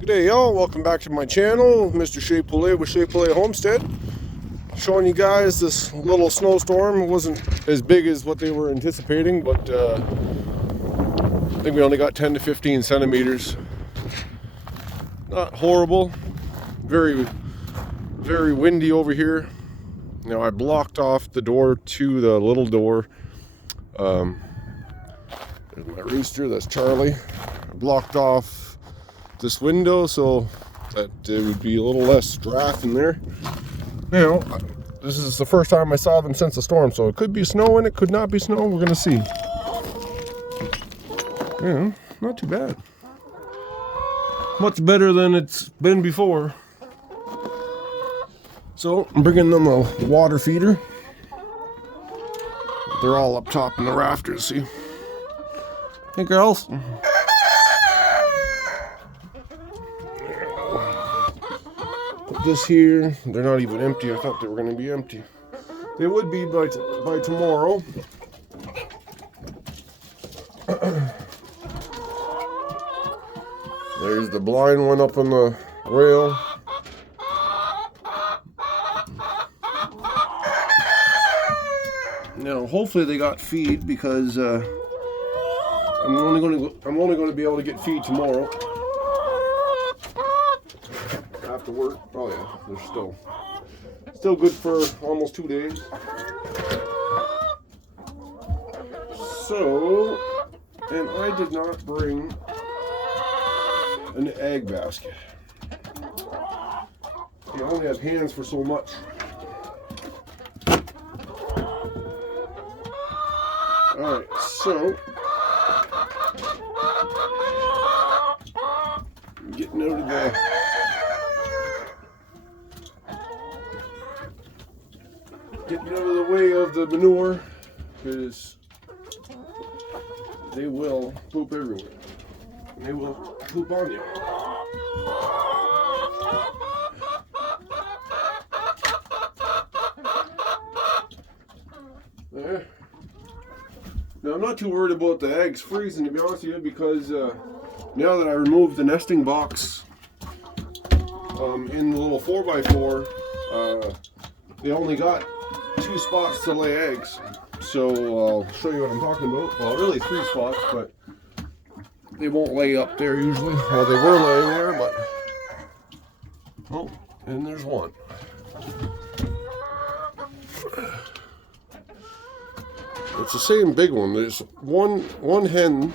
G'day y'all, welcome back to my channel, Mr. Shea Poulet with Shea Poulet Homestead. Showing you guys this little snowstorm. It wasn't as big as what they were anticipating, but I think we only got 10 to 15 centimeters. Not horrible. Very, very windy over here. Now I blocked off the door to the little door. There's my rooster, that's Charlie. I blocked off this window so that there would be a little less draft in there. Now, this is the first time I saw them since the storm, so it could be snow and it could not be snow. We're gonna see. Yeah, not too bad. Much better than it's been before. So I'm bringing them a water feeder. They're all up top in the rafters, see? Hey girls. Put this here. They're not even empty. I thought they were going to be empty. They would be by tomorrow. There's the blind one up on the rail. Now, hopefully they got feed because I'm only going to be able to get feed tomorrow. After work. Oh yeah, they're still good for almost 2 days. So, and I did not bring an egg basket. You only have hands for so much. Alright, so getting out of the way of the manure, because they will poop everywhere. They will poop on you. There. Now I'm not too worried about the eggs freezing, to be honest with you, because now that I removed the nesting box in the little 4x4, they only got 2 spots to lay eggs. So I'll show you what I'm talking about. Well, really 3 spots, but they won't lay up there usually. Well, they were laying there, but oh, and there's one. It's the same big one. There's one hen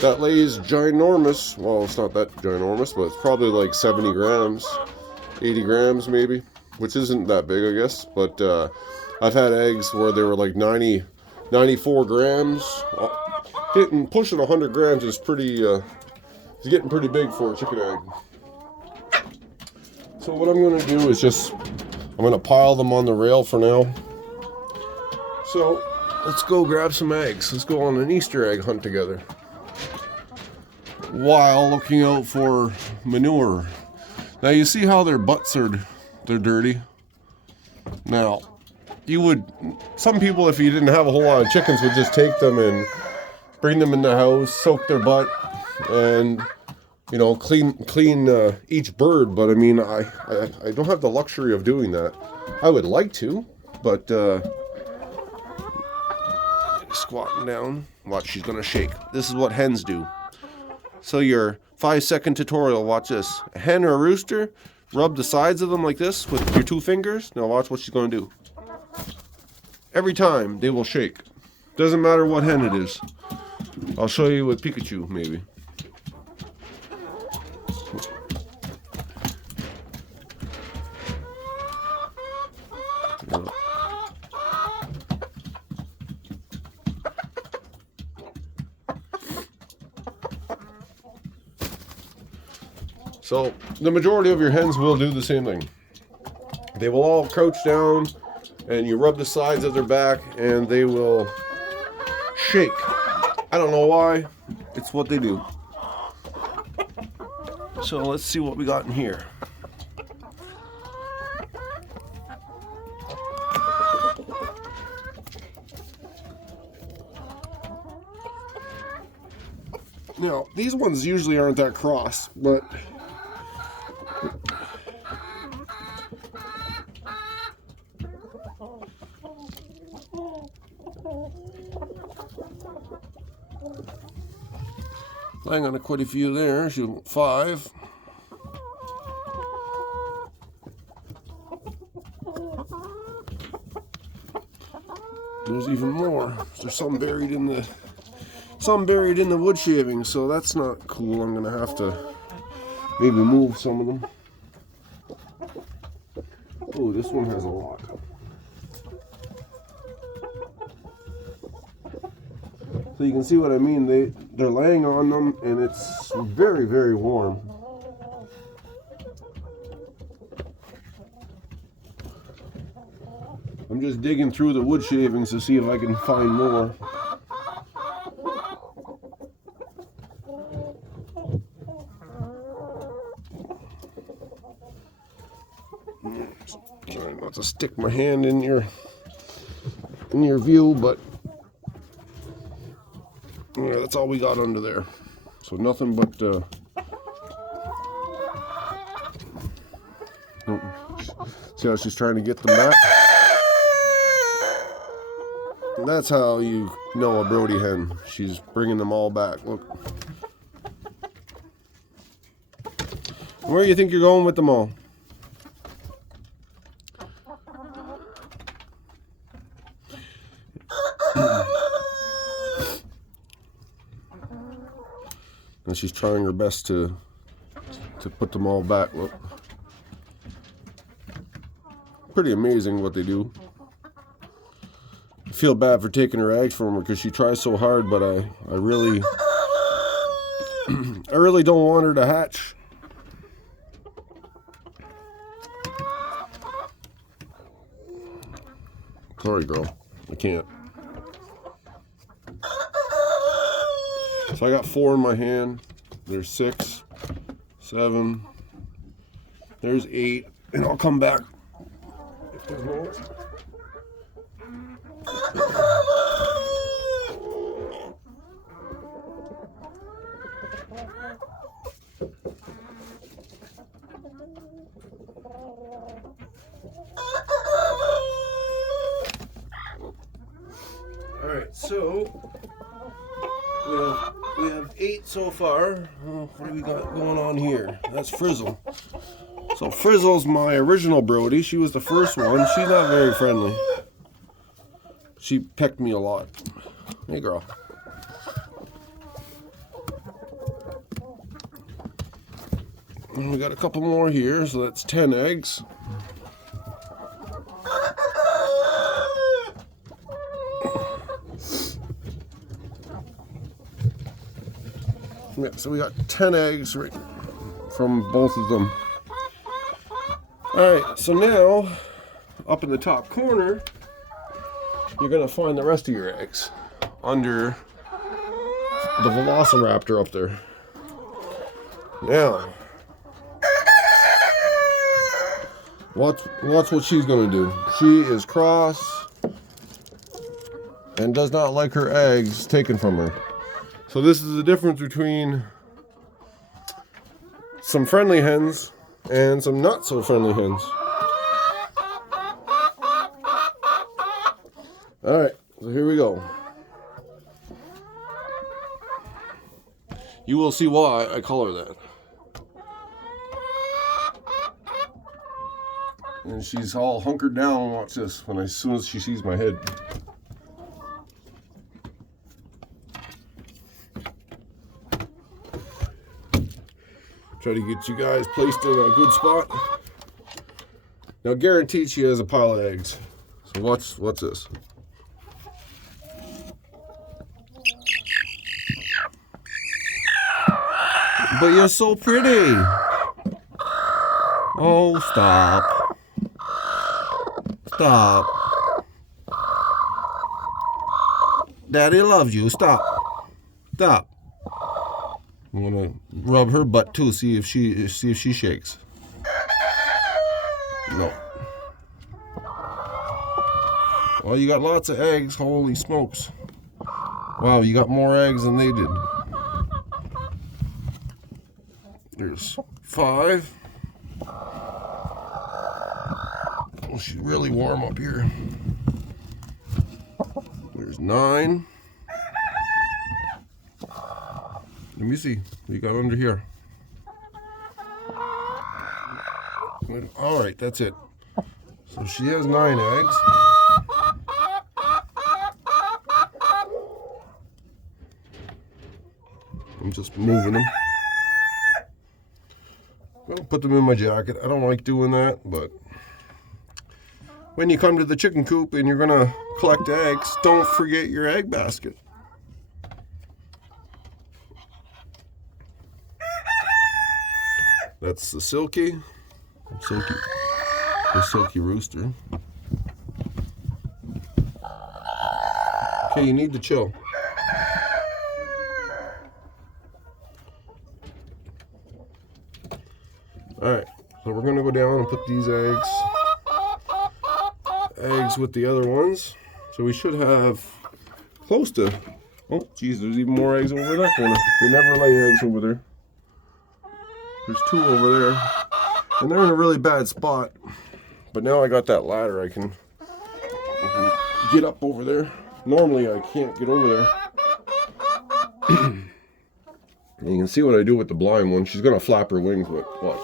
that lays ginormous. Well, it's not that ginormous, but it's probably like 70 grams, 80 grams maybe, which isn't that big, I guess. But I've had eggs where they were like 90, 94 grams. Pushing 100 grams is pretty. It's getting pretty big for a chicken egg. So what I'm going to do is I'm going to pile them on the rail for now. So let's go grab some eggs. Let's go on an Easter egg hunt together, while looking out for manure. Now you see how their butts they're dirty. Now, some people, if you didn't have a whole lot of chickens, would just take them and bring them in the house, soak their butt, and clean each bird. But I mean, I don't have the luxury of doing that. I would like to, but squatting down. Watch, she's gonna shake. This is what hens do. So your 5-second tutorial. Watch this. A hen or a rooster, rub the sides of them like this with your 2 fingers. Now watch what she's gonna do. Every time they will shake. Doesn't matter what hen it is. I'll show you with Pikachu maybe. So the majority of your hens will do the same thing. They will all crouch down and you rub the sides of their back and they will shake. I don't know why. It's what they do. So let's see what we got in here. Now, these ones usually aren't that cross, but Lying on quite a few there. She's 5. There's even more. There's some buried in the wood shavings, so that's not cool. I'm gonna have to maybe move some of them. Oh, this one has a lot. So you can see what I mean. They're laying on them, and it's very, very warm. I'm just digging through the wood shavings to see if I can find more. Trying not to stick my hand in your view, but yeah, that's all we got under there. So nothing but see how she's trying to get them back? And that's how you know a Brody hen. She's bringing them all back. Look. Where do you think you're going with them all? And she's trying her best to put them all back. Look. Pretty amazing what they do. I feel bad for taking her eggs from her because she tries so hard, but I really I really don't want her to hatch. Sorry, girl. I can't. So I got 4 in my hand. There's 6, 7. There's 8, and I'll come back if there's more. All right, so we have 8 so far. What do we got going on here? That's Frizzle. So Frizzle's my original Brody. She was the first one. She's not very friendly. She pecked me a lot. Hey, girl. And we got a couple more here, so that's 10 eggs. Yeah, so we got 10 eggs right from both of them. Alright, so now, up in the top corner, you're going to find the rest of your eggs under the Velociraptor up there. Now, watch what she's going to do. She is cross and does not like her eggs taken from her. So this is the difference between some friendly hens and some not so friendly hens. Alright, so here we go. You will see why I call her that. And she's all hunkered down, watch this, as soon as she sees my head. Try to get you guys placed in a good spot. Now guaranteed she has a pile of eggs. So what's this? But you're so pretty. Oh, stop. Stop. Daddy loves you. Stop. Stop. I'm gonna rub her butt too, see if she shakes. No. Well, you got lots of eggs. Holy smokes! Wow, you got more eggs than they did. There's 5. Oh, she's really warm up here. There's 9. Let me see what you got under here. All right, that's it. So she has 9 eggs. I'm just moving them. I'm gonna put them in my jacket. I don't like doing that, but when you come to the chicken coop and you're gonna collect eggs, don't forget your egg basket. That's the Silky rooster. Okay, you need to chill. Alright, so we're gonna go down and put these eggs with the other ones. So we should have close to, oh geez, there's even more eggs over that corner. They never lay eggs over there. There's 2 over there. And they're in a really bad spot. But now I got that ladder, I can get up over there. Normally I can't get over there. And you can see what I do with the blind one. She's gonna flap her wings with. Watch.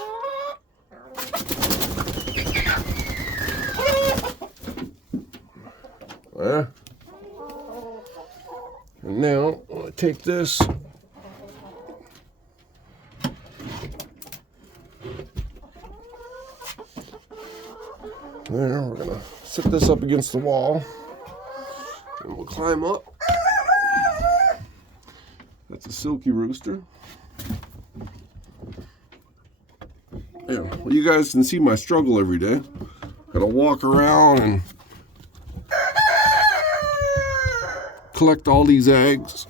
There. And now I'm gonna take this. There, we're gonna set this up against the wall. And we'll climb up. That's a Silky rooster. Yeah, well, you guys can see my struggle every day. Gotta walk around and collect all these eggs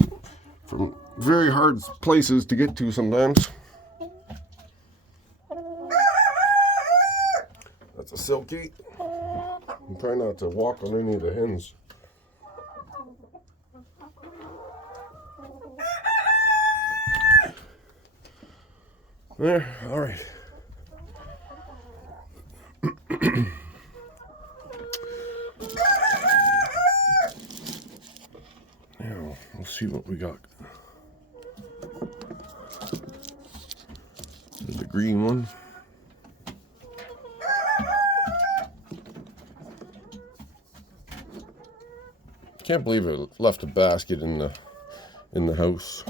from very hard places to get to sometimes. That's a Silky. And try not to walk on any of the hens. There, all right. Now, we'll see what we got. There's the green one. Can't believe it left a basket in the house.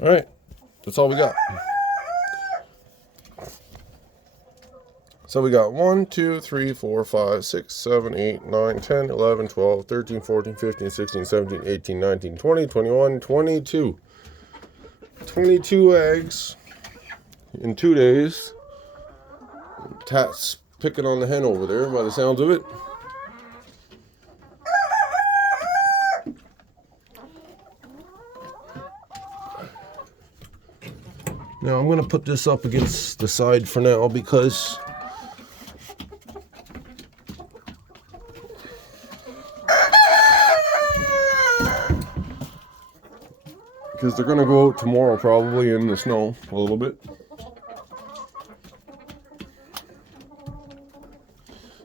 All right, that's all we got. So we got 1, 2, 3, 4, 5, 6, 7, 8, 9, 10, 11, 12, 13, 14, 15, 16, 17, 18, 19, 20, 21, 22. 22 eggs in 2 days. Tat's picking on the hen over there by the sounds of it. Now I'm going to put this up against the side for now because they're going to go out tomorrow probably in the snow a little bit.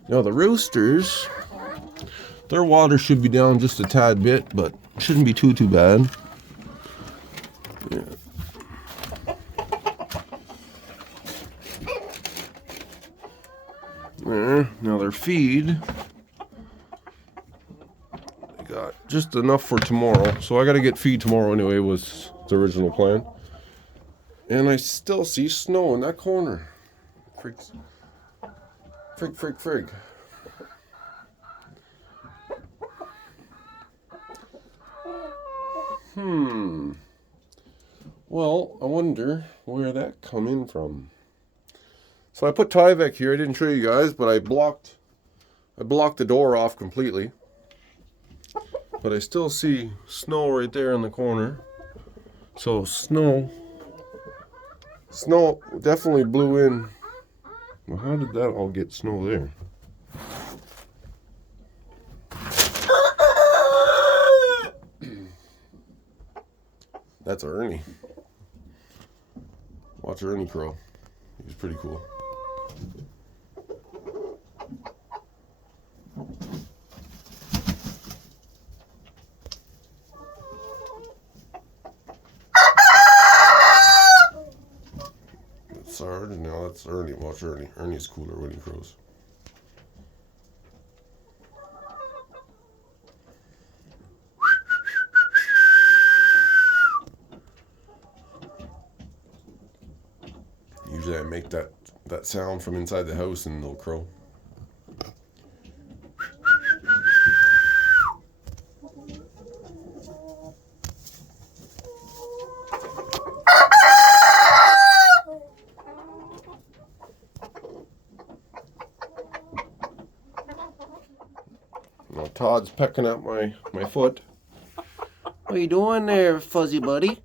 Now the roosters, their water should be down just a tad bit, but shouldn't be too bad. Yeah. There, now their feed, they got just enough for tomorrow. So I got to get feed tomorrow anyway, was the original plan. And I still see snow in that corner. Frig. Well, I wonder where that come in from. So I put Tyvek here. I didn't show you guys, but I blocked the door off completely. but I still see snow right there in the corner. So snow definitely blew in. Well, how did that all get snow there? That's Ernie. Watch Ernie crow. He's pretty cool. That's Sarge, and now that's Ernie. Watch Ernie. Ernie's cooler when he crows. Usually I make that sound from inside the house and they'll crow. Now Todd's pecking at my foot. What are you doing there, fuzzy buddy?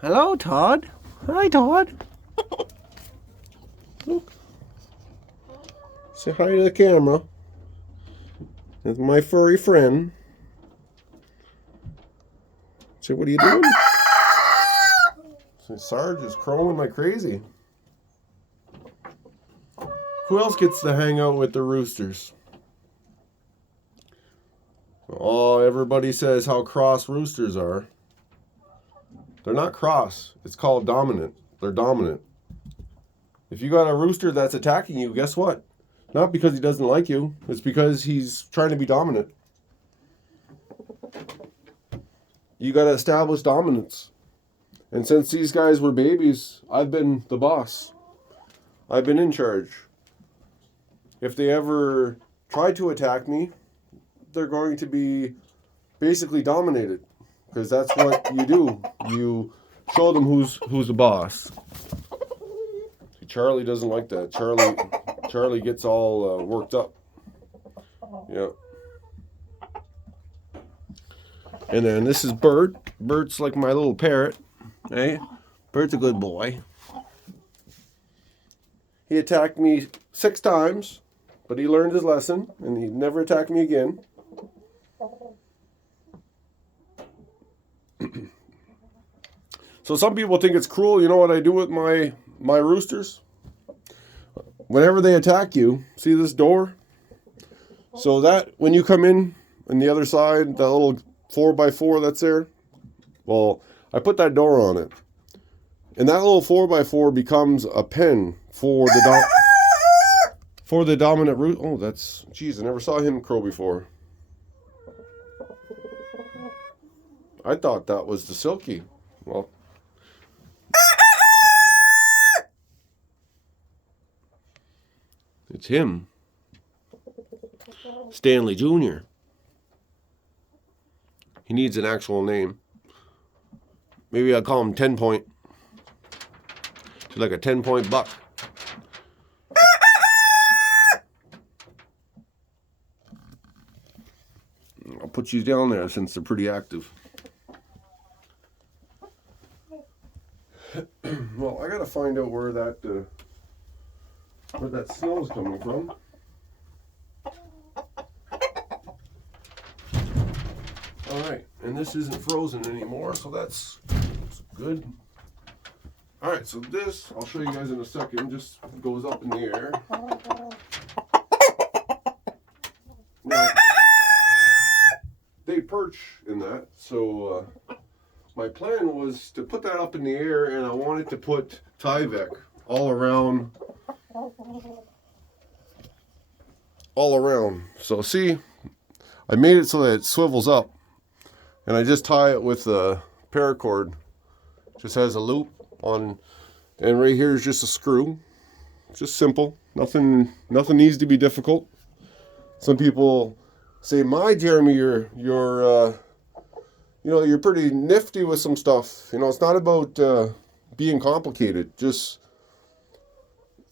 Hello, Todd. Hi, Todd. Look. Say hi to the camera. That's my furry friend. Say, what are you doing? So Sarge is crowing like crazy. Who else gets to hang out with the roosters? Oh, everybody says how cross roosters are. They're not cross. It's called dominant. They're dominant. If you got a rooster that's attacking you, guess what? Not because he doesn't like you. It's because he's trying to be dominant. You got to establish dominance. And since these guys were babies, I've been the boss. I've been in charge. If they ever try to attack me, they're going to be basically dominated. Because that's what you do. You show them who's the boss. See, Charlie doesn't like that. Charlie gets all worked up. Yeah. And then this is Bert. Bert's like my little parrot. Hey, Bert's a good boy. He attacked me 6 times, but he learned his lesson, and he never attacked me again. So some people think it's cruel. You know what I do with my roosters? Whenever they attack you, see this door? So that, when you come in on the other side, that little 4x4 that's there, well, I put that door on it. And that little 4x4 becomes a pen for the dominant root. Oh, that's, geez, I never saw him crow before. I thought that was the Silky. Well, it's him. Stanley Jr. He needs an actual name. Maybe I'll call him 10 Point. He's like a 10-point buck. I'll put you down there since they're pretty active. Well, I gotta find out where that snow's coming from. All right, and this isn't frozen anymore, so that's good. All right, so this I'll show you guys in a second. Just goes up in the air. Now, they perch in that, so. My plan was to put that up in the air, and I wanted to put Tyvek all around. So see, I made it so that it swivels up, and I just tie it with a paracord. Just has a loop on, and right here is just a screw. Just simple. Nothing needs to be difficult. Some people say, "My Jeremy, you're pretty nifty with some stuff." You know, it's not about being complicated. Just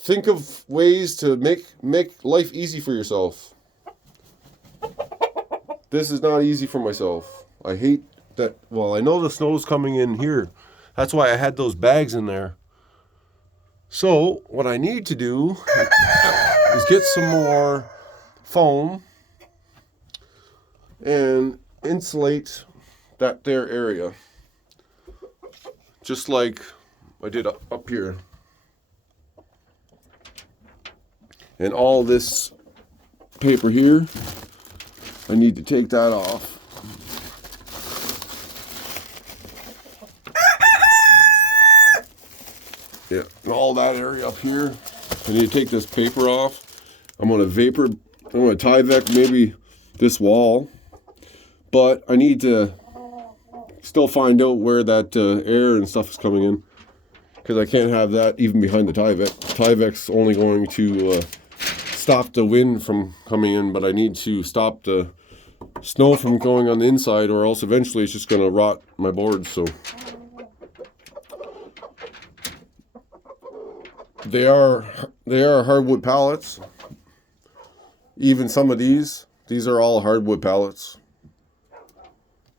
think of ways to make life easy for yourself. this is not easy for myself. I hate that. Well, I know the snow's coming in here. That's why I had those bags in there. So what I need to do is get some more foam and insulate that there area, just like I did up here. And all this paper here, I need to take that off. Yeah, and all that area up here, I need to take this paper off. I'm gonna Tyvek maybe this wall, but I need to still find out where that air and stuff is coming in, because I can't have that even behind the Tyvek. Tyvek's only going to stop the wind from coming in, but I need to stop the snow from going on the inside, or else eventually it's just going to rot my boards. So they are hardwood pallets. Even some of these are all hardwood pallets.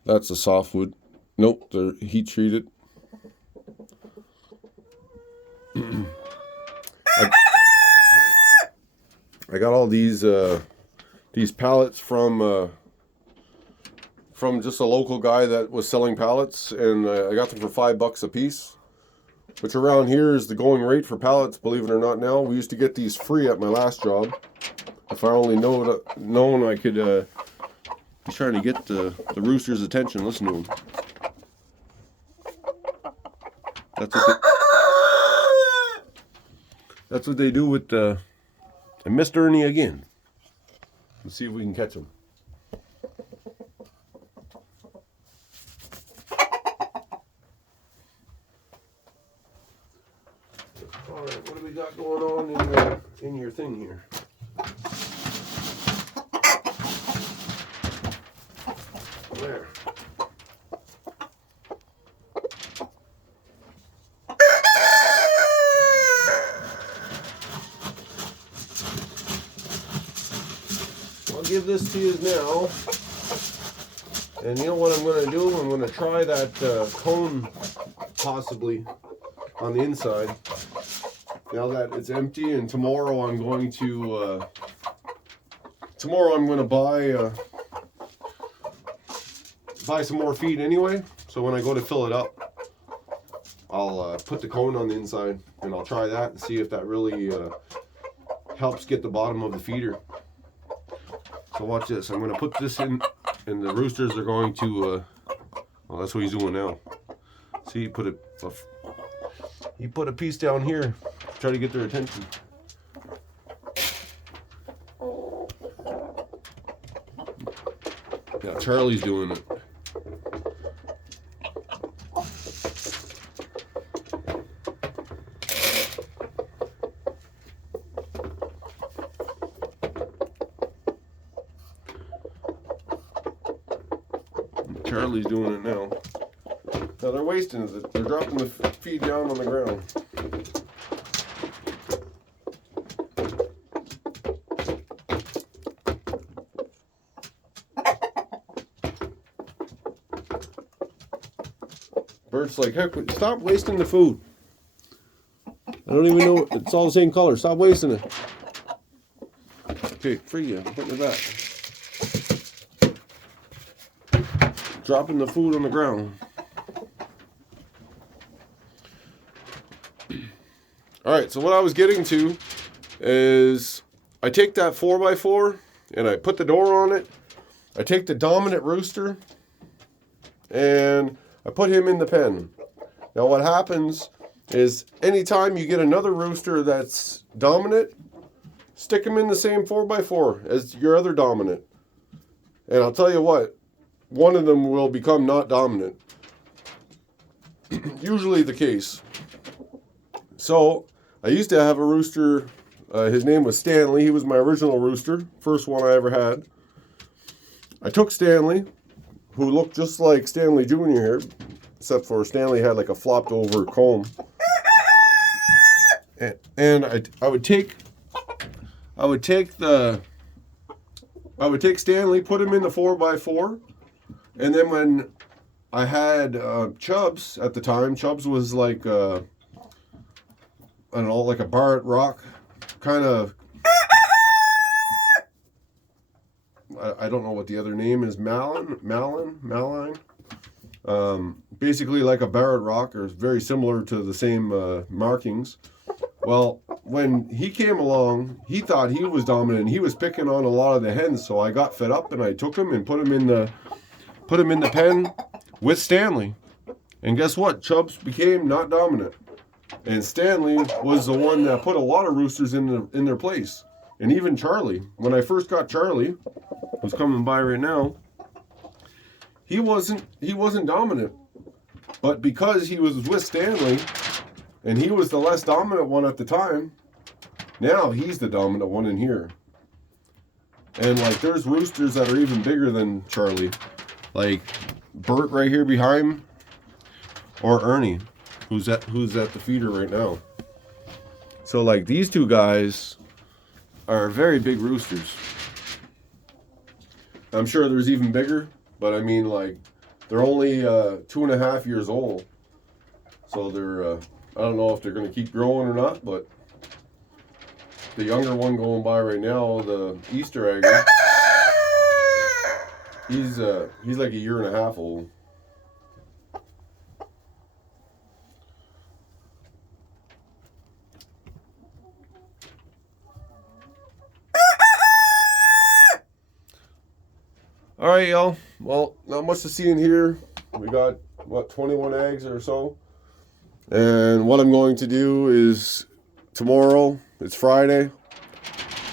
That's a softwood. Nope, they're heat treated. I got all these pallets from just a local guy that was selling pallets, and I got them for $5 a piece, which around here is the going rate for pallets, believe it or not. Now, we used to get these free at my last job. If I only known I could be trying to get the rooster's attention. Listen to him. That's what they do with I missed Ernie again. Let's see if we can catch him. All right, what do we got going on in your thing here? There. I'll give this to you now. And you know what I'm going to do? I'm going to try that cone possibly on the inside. Now that it's empty, and tomorrow I'm going to buy some more feed anyway. So when I go to fill it up, I'll put the cone on the inside, and I'll try that and see if that really helps get the bottom of the feeder. So watch this. I'm going to put this in, and the roosters are going to. Well, that's what he's doing now. See, he put a piece down here, try to get their attention. Yeah, Charlie's doing it. Charlie's doing it now. Now they're wasting it. They're dropping the feed down on the ground. Bert's like, heck, stop wasting the food. I don't even know. It's all the same color. Stop wasting it. Okay, free you. Put it back. Dropping the food on the ground. Alright, so what I was getting to is I take that 4x4 and I put the door on it. I take the dominant rooster and I put him in the pen. Now what happens is anytime you get another rooster that's dominant, stick him in the same 4x4 as your other dominant. And I'll tell you what, one of them will become not dominant. Usually the case. So I used to have a rooster, his name was Stanley. He was my original rooster, first one I ever had. I took Stanley, who looked just like Stanley Jr. here, except for Stanley had like a flopped over comb. And I would take the I would take Stanley, put him in the 4x4, and then when I had Chubbs at the time, Chubbs was like, I don't know, like a Barrett Rock kind of, I don't know what the other name is, Maline. Basically like a Barrett Rock, or very similar to the same markings. Well, when he came along, he thought he was dominant. He was picking on a lot of the hens, so I got fed up and I took him and put him in the pen with Stanley. And guess what? Chubbs became not dominant, and Stanley was the one that put a lot of roosters in their place. And even Charlie, when I first got Charlie, who's coming by right now, he wasn't dominant. But because he was with Stanley, and he was the less dominant one at the time, now he's the dominant one in here. And like, there's roosters that are even bigger than Charlie, like Bert right here behind him, or Ernie, who's at the feeder right now. So like, these two guys are very big roosters. I'm sure there's even bigger, but I mean, like, they're only 2.5 years old, so they're I don't know if they're going to keep growing or not, but the younger one going by right now, the Easter egger, he's like 1.5 years old. All right, y'all. Well, not much to see in here. We got, what, 21 eggs or so. And what I'm going to do is, tomorrow, it's Friday,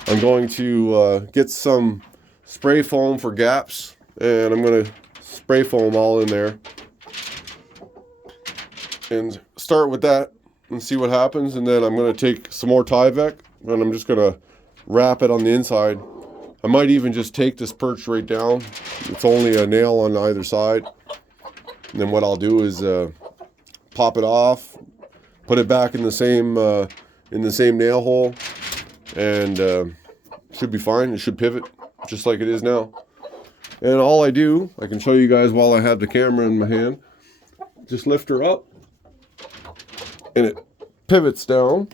I'm going to get some spray foam for gaps. And I'm going to spray foam all in there. And start with that and see what happens. And then I'm going to take some more Tyvek, and I'm just going to wrap it on the inside. I might even just take this perch right down. It's only a nail on either side. And then what I'll do is pop it off, put it back in the same nail hole, and should be fine. It should pivot just like it is now. And all I do, I can show you guys while I have the camera in my hand, just lift her up, and it pivots down.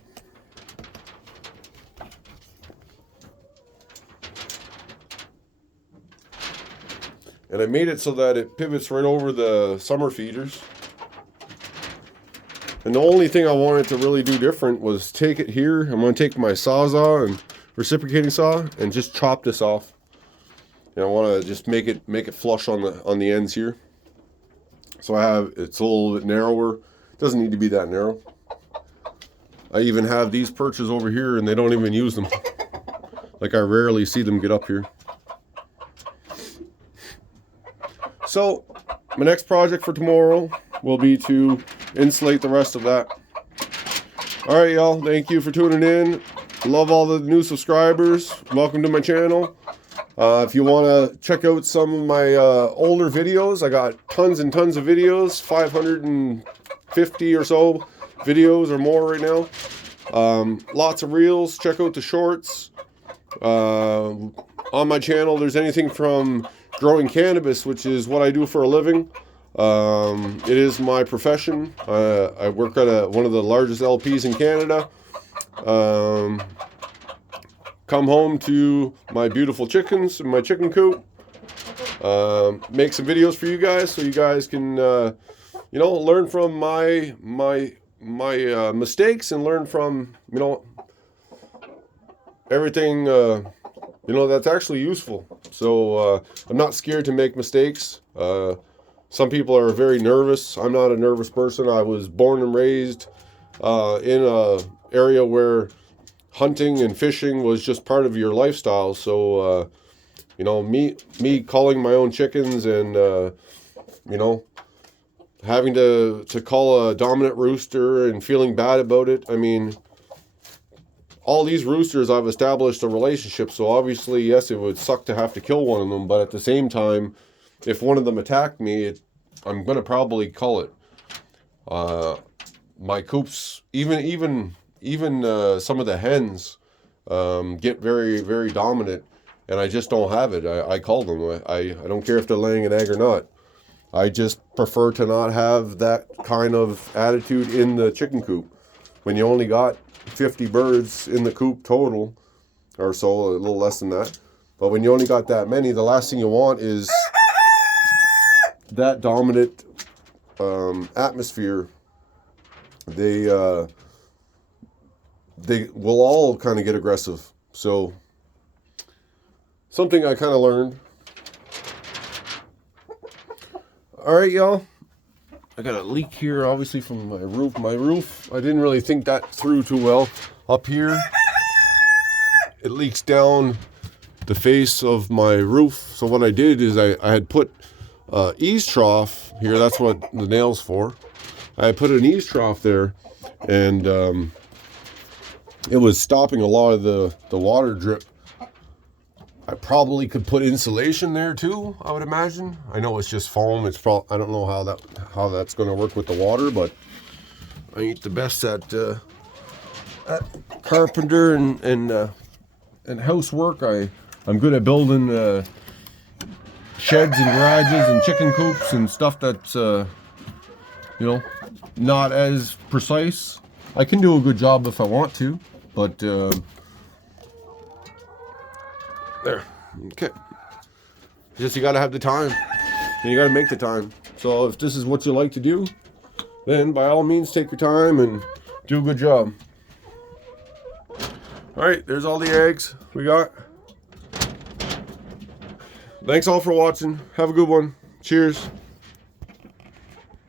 And I made it so that it pivots right over the summer feeders. And the only thing I wanted to really do different was take it here. I'm going to take my Sawzall and reciprocating saw and just chop this off. And I want to just make it flush on the ends here. So it's a little bit narrower. It doesn't need to be that narrow. I even have these perches over here and they don't even use them. Like, I rarely see them get up here. So, my next project for tomorrow will be to insulate the rest of that. Alright, y'all. Thank you for tuning in. Love all the new subscribers. Welcome to my channel. If you want to check out some of my older videos, I got tons and tons of videos. 550 or so videos or more right now. Lots of reels. Check out the shorts. On my channel, there's anything from growing cannabis, which is what I do for a living. It is my profession. I work at one of the largest LPs in Canada. Come home to my beautiful chickens in my chicken coop. Make some videos for you guys so you guys can, learn from my mistakes and learn from, everything, that's actually useful. So I'm not scared to make mistakes. Some people are very nervous. I'm not a nervous person. I was born and raised in a area where hunting and fishing was just part of your lifestyle. So, me calling my own chickens and, having to call a dominant rooster and feeling bad about it. I mean, all these roosters, I've established a relationship, so obviously, yes, it would suck to have to kill one of them, but at the same time, if one of them attacked me, I'm going to probably cull it. My coops, even some of the hens get very, very dominant, and I just don't have it. I called them. I don't care if they're laying an egg or not. I just prefer to not have that kind of attitude in the chicken coop. When you only got 50 birds in the coop total, or so, a little less than that. But when you only got that many, the last thing you want is that dominant atmosphere. They will all kind of get aggressive. So something I kind of learned. All right, y'all. I got a leak here, obviously, from my roof. My roof, I didn't really think that through too well. Up here, it leaks down the face of my roof. So what I did is I had put eaves trough here. That's what the nail's for. I put an eaves trough there, and it was stopping a lot of the water drip. I probably could put insulation there too, I would imagine. I know it's just foam. It's I don't know how that's going to work with the water, but I ain't the best at carpenter and housework. I'm good at building sheds and garages and chicken coops and stuff that's not as precise. I can do a good job if I want to, but there. Okay. Just you gotta have the time. And you gotta make the time. So if this is what you like to do, then by all means take your time and do a good job. Alright, there's all the eggs we got. Thanks all for watching. Have a good one. Cheers.